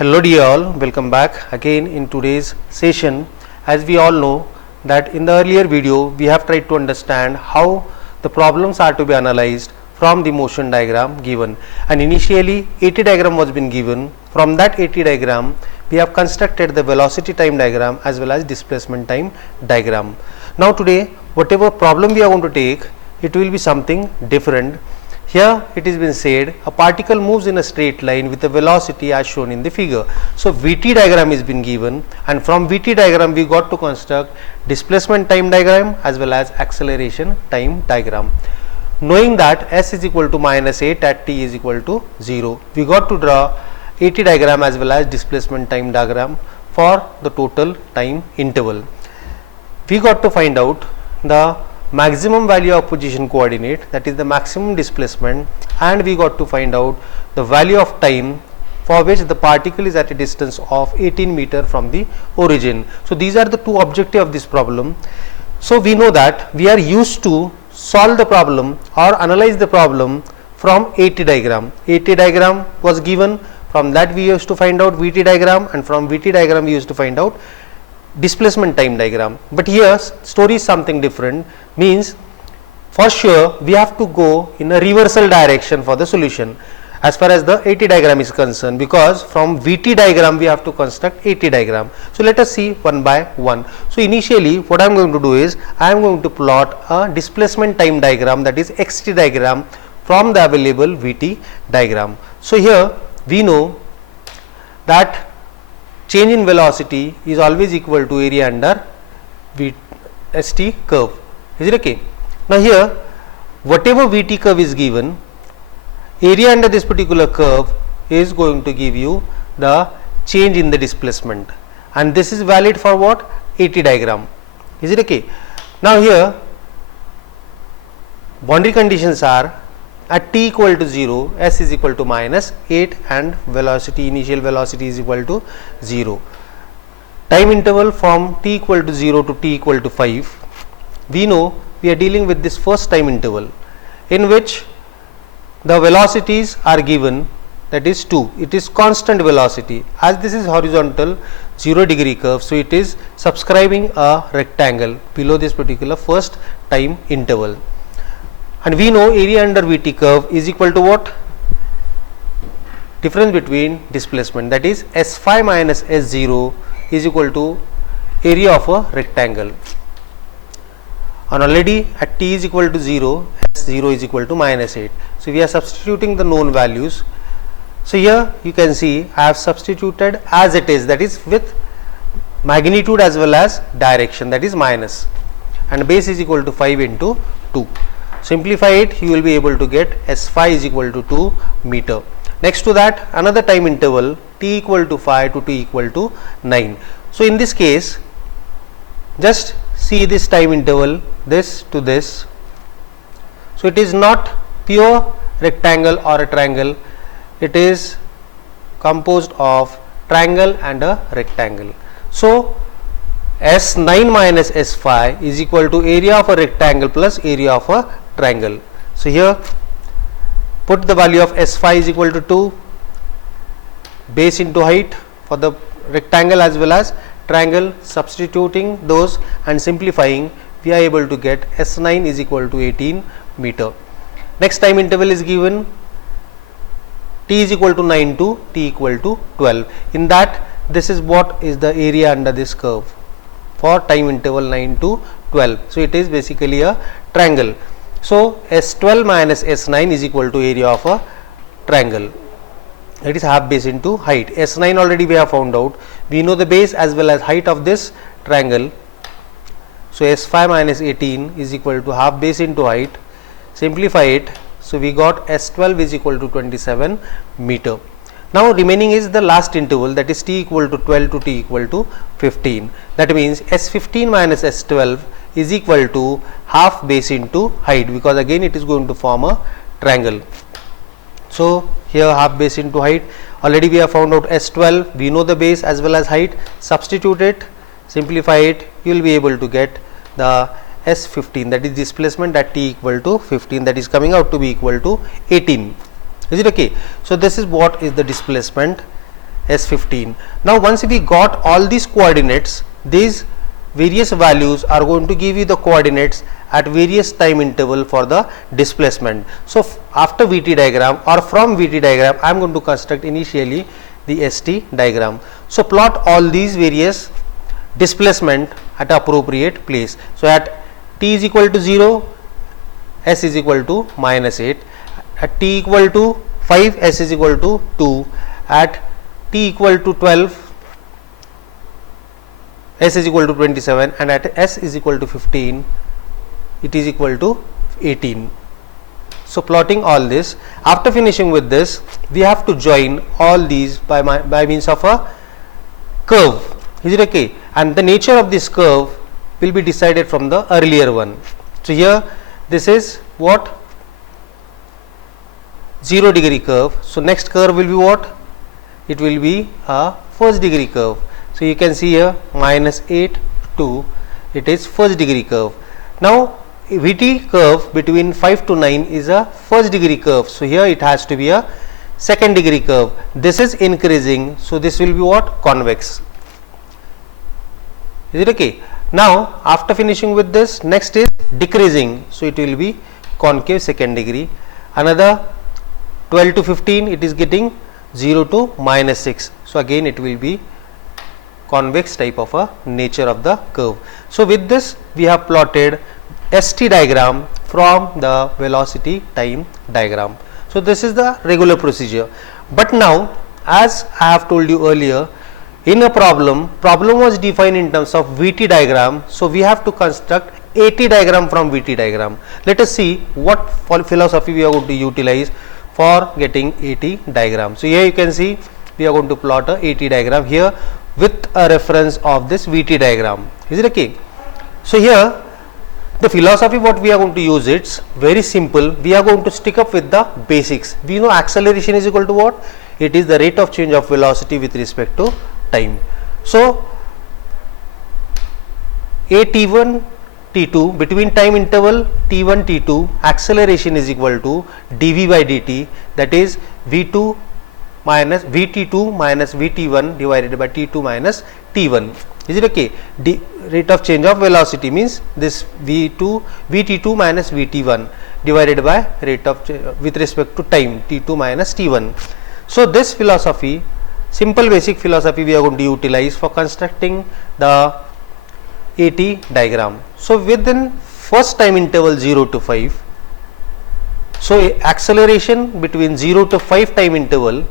Hello dear all, welcome back again in today's session. As we all know that in the earlier video we have tried to understand how the problems are to be analyzed from the motion diagram given, and initially AT diagram was been given. From that AT diagram we have constructed the velocity time diagram as well as displacement time diagram. Now today whatever problem we are going to take, it will be something different. Here it is been said a particle moves in a straight line with a velocity as shown in the figure. So VT diagram is been given, and from VT diagram we got to construct displacement time diagram as well as acceleration time diagram. Knowing that s is equal to minus 8 at t is equal to 0, we got to draw AT diagram as well as displacement time diagram for the total time interval. We got to find out the maximum value of position coordinate, that is the maximum displacement, and we got to find out the value of time for which the particle is at a distance of 18 meter from the origin. So these are the two objectives of this problem. So we know that we are used to solve the problem or analyze the problem from AT diagram. AT diagram was given, from that we used to find out VT diagram, and from VT diagram we used to find out displacement time diagram. But here story is something different, means for sure we have to go in a reversal direction for the solution as far as the AT diagram is concerned, because from VT diagram we have to construct AT diagram. So let us see one by one. So initially what I am going to do is I am going to plot a displacement time diagram, that is XT diagram, from the available VT diagram. So here we know that change in velocity is always equal to area under ST curve. Is it okay? Now here whatever VT curve is given, area under this particular curve is going to give you the change in the displacement, and this is valid for what? AT diagram. Is it okay? Now here boundary conditions are at t equal to 0, s is equal to minus 8 and velocity, initial velocity is equal to 0. Time interval from t equal to 0 to t equal to 5. We know we are dealing with this first time interval in which the velocities are given, that is 2. It is constant velocity. As this is horizontal 0 degree curve, so it is subscribing a rectangle below this particular first time interval. And we know area under VT curve is equal to what? Difference between displacement, that is S5 minus S0 is equal to area of a rectangle. And already at t is equal to 0, S0 is equal to minus 8. So we are substituting the known values. So here you can see I have substituted as it is, that is with magnitude as well as direction, that is minus, and base is equal to 5 into 2. Simplify it, you will be able to get S5 is equal to 2 meter. Next to that another time interval t equal to 5 to t equal to 9. So in this case just see this time interval, this to this. So it is not pure rectangle or a triangle, it is composed of triangle and a rectangle. So S9 minus S5 is equal to area of a rectangle plus area of a triangle. So here put the value of S5 is equal to 2, base into height for the rectangle as well as triangle, substituting those and simplifying, we are able to get S9 is equal to 18 meter. Next time interval is given, t is equal to 9 to t equal to 12. In that this is what is the area under this curve for time interval 9 to 12. So it is basically a triangle. So S12 minus S9 is equal to area of a triangle, it is half base into height. S9 already we have found out, we know the base as well as height of this triangle. So S5 minus 18 is equal to half base into height. Simplify it, so we got S12 is equal to 27 meter. Now remaining is the last interval, that is t equal to 12 to t equal to 15. That means S15 minus S12 is equal to half base into height, because again it is going to form a triangle. So here half base into height, already we have found out S12, we know the base as well as height, substitute it, simplify it, you will be able to get the S15, that is displacement at t equal to 15, that is coming out to be equal to 18. Is it okay? So this is what is the displacement S15. Now once we got all these coordinates, these various values are going to give you the coordinates at various time interval for the displacement. So after VT diagram or from VT diagram, I am going to construct initially the ST diagram. So plot all these various displacement at appropriate place. So at t is equal to 0, s is equal to minus 8, at t equal to 5, s is equal to 2, at t equal to 12, s is equal to 27, and at s is equal to 15, it is equal to 18. So plotting all this, after finishing with this, we have to join all these by means of a curve. Is it okay? And the nature of this curve will be decided from the earlier one. So here this is what? 0 degree curve. So next curve will be what? It will be a first degree curve. So you can see here minus 8 to it is first degree curve. Now VT curve between 5 to 9 is a first degree curve. So here it has to be a second degree curve. This is increasing. So this will be what? Convex. Is it okay? Now after finishing with this, next is decreasing. So it will be concave second degree. Another 12 to 15, it is getting 0 to minus 6. So again it will be convex type of a nature of the curve. So with this we have plotted ST diagram from the velocity time diagram. So this is the regular procedure. But now, as I have told you earlier, in a problem was defined in terms of VT diagram. So we have to construct AT diagram from VT diagram. Let us see what philosophy we are going to utilize for getting AT diagram. So here you can see we are going to plot a AT diagram here with a reference of this VT diagram. Is it okay? So here the philosophy what we are going to use, it's very simple. We are going to stick up with the basics. We know acceleration is equal to what? It is the rate of change of velocity with respect to time. So at1 t2 between time interval t1 t2, acceleration is equal to dv by dt, that is v2 minus vt2 minus vt1 divided by t2 minus t1. Is it okay? Rate of change of velocity means this vt2 minus vt1 divided by rate of with respect to time t2 minus t1. So this philosophy, simple basic philosophy, we are going to utilize for constructing the AT diagram. So within first time interval 0 to 5, so acceleration between 0 to 5 time interval,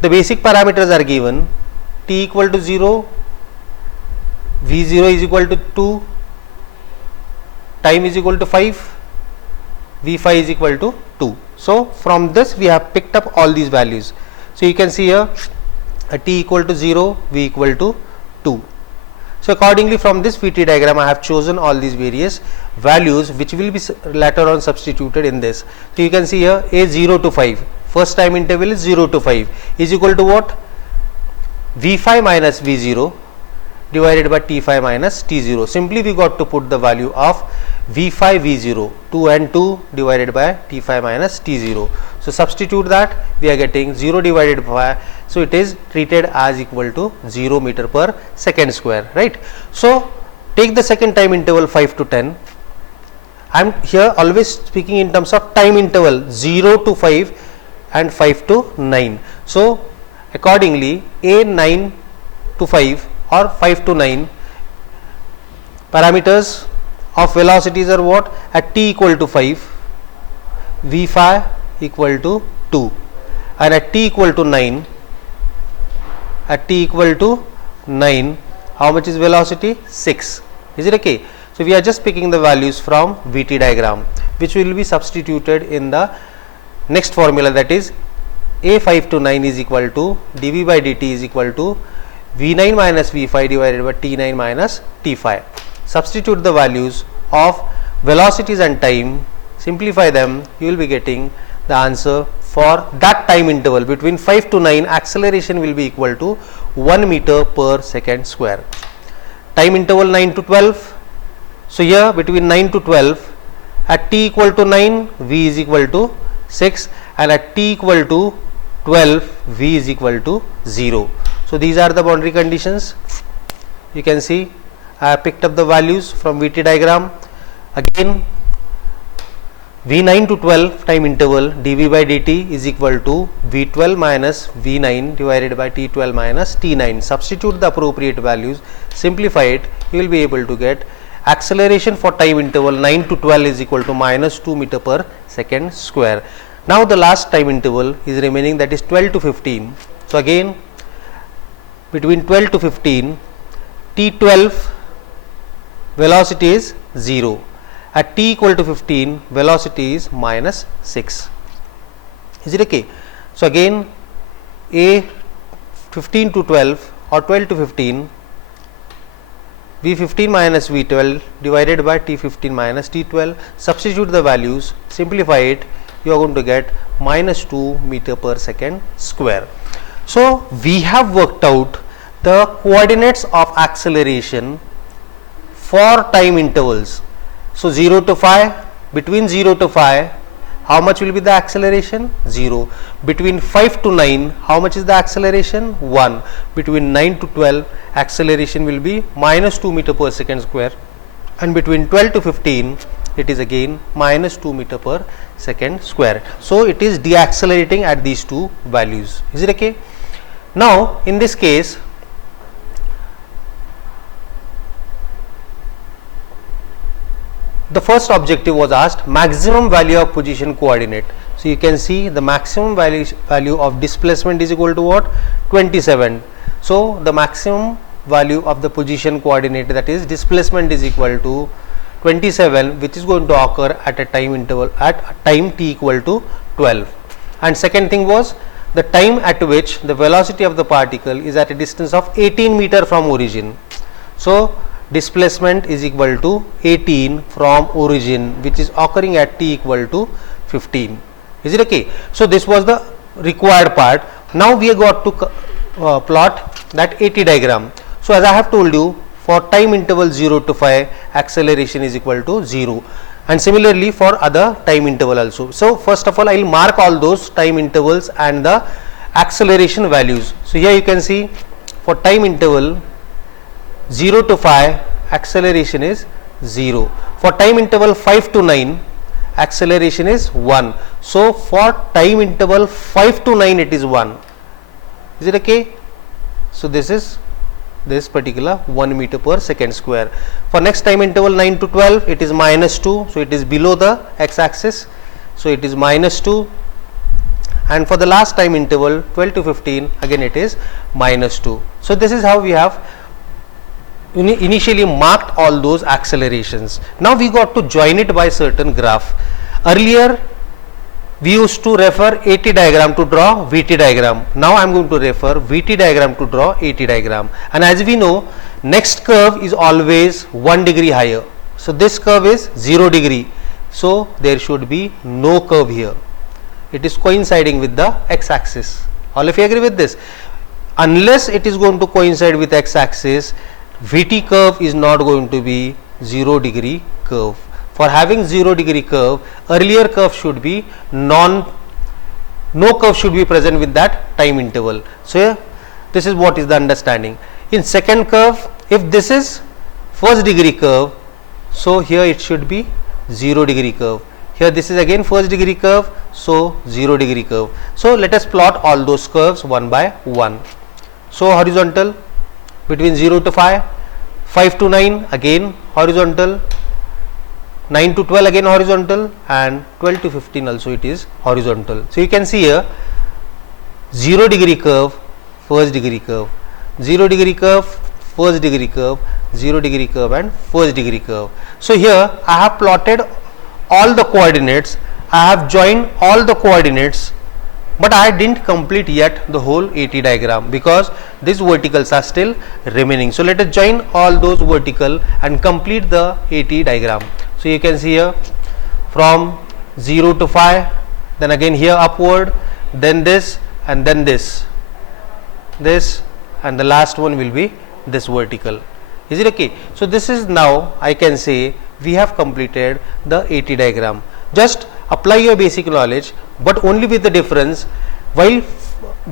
the basic parameters are given: t equal to 0, v0 is equal to 2, time is equal to 5, v5 is equal to 2. So from this we have picked up all these values. So you can see here t equal to 0, v equal to 2. So accordingly from this VT diagram I have chosen all these various values which will be later on substituted in this. So you can see here a 0 to 5, first time interval is 0 to 5 is equal to what? v5 minus v0 divided by t5 minus t0. Simply we got to put the value of v5 v0, 2 and 2 divided by t5 minus t0. So substitute that, we are getting 0 divided by, so it is treated as equal to 0 meter per second square, right? So take the second time interval 5 to 10. I am here always speaking in terms of time interval 0 to 5 and 5 to 9. So accordingly a 9 to 5 or 5 to 9 parameters of velocities are what? At t equal to 5, v5 equal to 2, and at t equal to 9, how much is velocity? 6. Is it okay? So we are just picking the values from VT diagram which will be substituted in the next formula, that is a5 to 9 is equal to dv by dt is equal to v9 minus v5 divided by t9 minus t5. Substitute the values of velocities and time, simplify them, you will be getting the answer for that time interval between 5 to 9. Acceleration will be equal to 1 meter per second square. Time interval 9 to 12. So here between 9 to 12, at t equal to 9 v is equal to 6, and at t equal to 12, V is equal to 0. So these are the boundary conditions. You can see I have picked up the values from VT diagram. Again, V9 to 12 time interval dV by dt is equal to V12 minus V9 divided by T12 minus T9. Substitute the appropriate values, simplify it, you will be able to get acceleration for time interval 9 to 12 is equal to minus 2 meter per second square. Now the last time interval is remaining, that is 12 to 15. So again, between 12 to 15, T12 velocity is 0. At t equal to 15, velocity is minus 6. Is it okay? So again, A 15 to 12 or 12 to 15, V15 minus V12 divided by T15 minus T12, substitute the values, simplify it, you are going to get minus 2 meter per second square. So we have worked out the coordinates of acceleration for time intervals. So 0 to 5, between 0 to 5, how much will be the acceleration? 0. Between 5 to 9, how much is the acceleration? 1. Between 9 to 12, acceleration will be minus 2 meter per second square. And between 12 to 15, it is again minus 2 meter per second square. So it is deaccelerating at these two values. Is it okay? Now in this case, the first objective was asked maximum value of position coordinate. So you can see the maximum value of displacement is equal to what? 27. So the maximum value of the position coordinate, that is displacement, is equal to 27, which is going to occur at a time interval at time t equal to 12. And second thing was the time at which the velocity of the particle is at a distance of 18 meter from origin. So displacement is equal to 18 from origin, which is occurring at t equal to 15. Is it okay? So this was the required part. Now we have got to plot that AT diagram. So as I have told you, for time interval 0 to 5, acceleration is equal to 0, and similarly for other time interval also. So first of all, I will mark all those time intervals and the acceleration values. So here you can see for time interval 0 to 5, acceleration is 0. For time interval 5 to 9, acceleration is 1. So for time interval 5 to 9, it is 1. Is it okay? So this is this particular 1 meter per second square. For next time interval 9 to 12, it is minus 2. So it is below the x axis. So it is minus 2. And for the last time interval 12 to 15, again it is minus 2. So this is how we have initially marked all those accelerations. Now we got to join it by certain graph. Earlier we used to refer AT diagram to draw VT diagram. Now I am going to refer VT diagram to draw AT diagram. And as we know, next curve is always 1 degree higher. So this curve is 0 degree. So there should be no curve here. It is coinciding with the x axis. All of you agree with this? Unless it is going to coincide with x axis, VT curve is not going to be 0 degree curve. For having 0 degree curve, earlier curve should be no curve should be present with that time interval. So this is what is the understanding. In second curve, if this is first degree curve, so here it should be 0 degree curve. Here this is again first degree curve, so 0 degree curve. So let us plot all those curves one by one. So horizontal between 0 to 5, 5 to 9 again horizontal, 9 to 12 again horizontal, and 12 to 15 also it is horizontal. So you can see here 0 degree curve, first degree curve, 0 degree curve, first degree curve, 0 degree curve, and first degree curve. So here I have plotted all the coordinates, I have joined all the coordinates, but I didn't complete yet the whole AT diagram because these verticals are still remaining. So let us join all those vertical and complete the AT diagram. So you can see here from 0 to 5, then again here upward, then this, and then this, and the last one will be this vertical. Is it okay? So this is now I can say we have completed the AT diagram. Just apply your basic knowledge, but only with the difference, while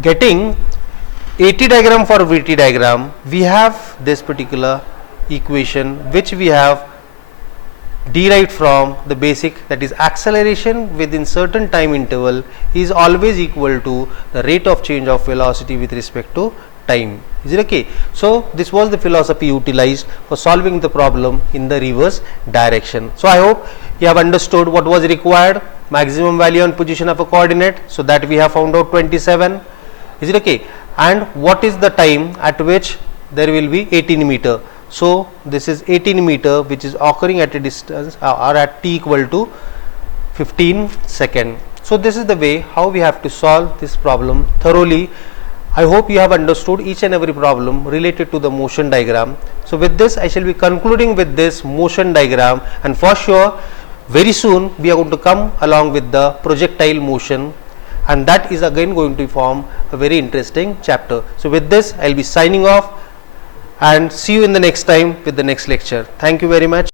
getting AT diagram for VT diagram, we have this particular equation which we have derived from the basic, that is acceleration within certain time interval is always equal to the rate of change of velocity with respect to time. Is it okay? So this was the philosophy utilized for solving the problem in the reverse direction. So I hope you have understood what was required, maximum value and position of a coordinate, so that we have found out 27. Is it okay? And what is the time at which there will be 18 meter. So this is 18 meter which is occurring at a distance or at t equal to 15 second. So this is the way how we have to solve this problem thoroughly. I hope you have understood each and every problem related to the motion diagram. So with this I shall be concluding with this motion diagram, and for sure very soon we are going to come along with the projectile motion, and that is again going to form a very interesting chapter. So with this I will be signing off and see you in the next time with the next lecture. Thank you very much.